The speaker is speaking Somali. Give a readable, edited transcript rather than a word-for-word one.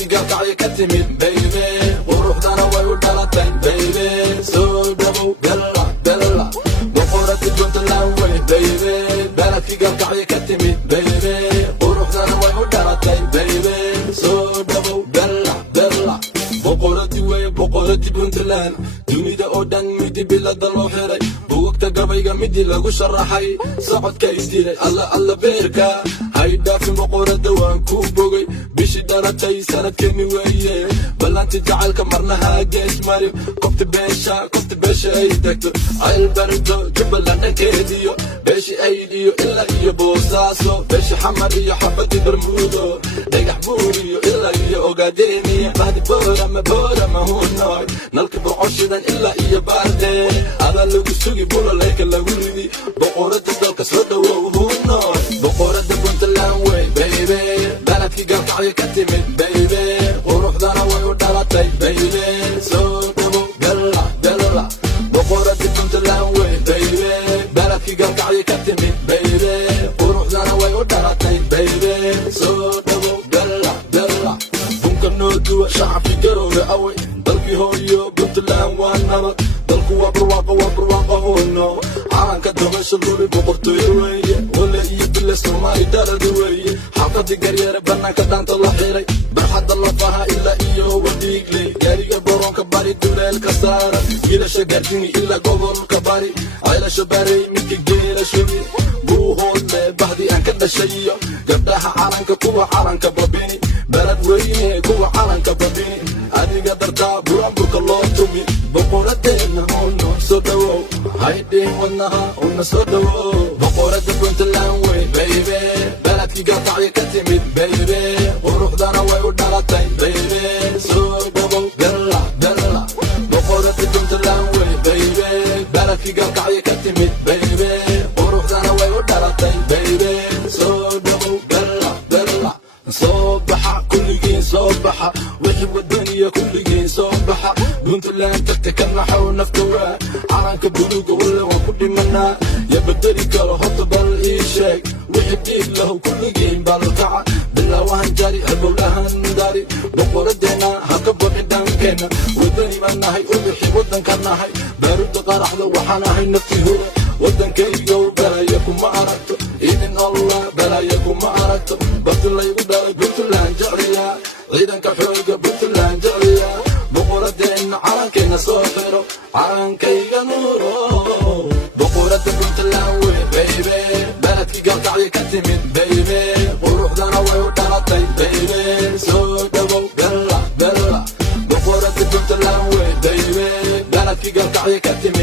baladkii gaalkacyo ka timid baby quruxdana way u dhalatay baby soo dhawow bella bella boqoradii puntland wey baby baladkii gaalkacyo ka timid baby quruxdana way u dhalatay baby soo dhawow bella bella boqoradii wey boqoradii puntland dunida oo dhan midi bilada loo xiray buugagta gabayga midi lagu sharaxay socodka isdilay alla beerka hay dhaafin boqorada waan ku bogay bishii dhalatay sanadkeeni weeye ballantii jacaylka marna haagees marin kofta beesha ay degto ayl barido jubbaland dhankeediyo beeshi aydiyo ilaa iyo boosaaso beeshi xamar iyo xabadii bermuudo dhagax buur iyo ilaa iyo ogaadeeniya bahdi boorama hunoy nalka boqoshidan ilaa iyo baarde adaa lagu sugi bulaleyka lagu ridi boqorada dalka soo dhawow hunoy boqorada puntland wey baby baladkii gaalkacyo ka timid baby quruxdana way u dhalatay baby soo dhawow bella bella boqoradii puntland wey baby baladkii gaalkacyo ka timid baby quruxdana way u dhalatay baby soo dhawow bella bella bunka noo duwa shacabkii garowga awey dalkii hooyo puntland waa nabad dalku waa barwaaqo hoono calanka dabaysha luli boqortooyo weeye wale iyo bile soomaali dhalada weeye xaafadii garyeere banaanka dhaanta la xiray barxadda lafaha ilaa iyo wadhiigley gaariga boroonka bari duleelka saaran wiilasha gaardini ilaa gobolka bari aylasha barey midka geela shubi buuhoodle bahdi aan ka dhashay iyo gabdhaha calanka kuwa calanka babini balad weyne kuwa calanka babini adiga dartaa buraanburka loo tumi boqoradeena uno soo dhawow haydhiin wadnaha una soo dhawow boqorada puntland wey baby baladkii gaalkacyo ka timid baby quruxdana way u dhalatay baby soo dhawow bella bella boqorada puntland wey baby baladkii gaalkacyo ka timid baby quruxdana way u dhalatay baby soo dhawow bella bella soo baxa kulligiin soo baxa wixii wadaniya kulligiin soo baxa puntland tagta ka naxow naftawa calanka buluuga walla waan ku dhimanaa ya bedeli karo horta bal ii sheeg wixii dhiig lahu kulligiin balkaca bilaawahan jari halbowlahan dari boqoradeena ha ka baqi dhankeenna wadani baan nahay ubixi waddanka nahay baaruda qaraxda waxaan ahay naftii hore waddankaygow balaya kuma aragto idin allah balaya kuma aragto barti laygu dhalay puntland jecliya ciidanka xooga puntland jecliya boqoradeena calankeena soo xiro calankayga nuuro boqorada puntland wey baby baladkii gaalkacyo ka timid baby quruxdana way u dhalatay baby soo dhawow bella bella boqorada puntland wey baby baladkii gaalkacyo ka timid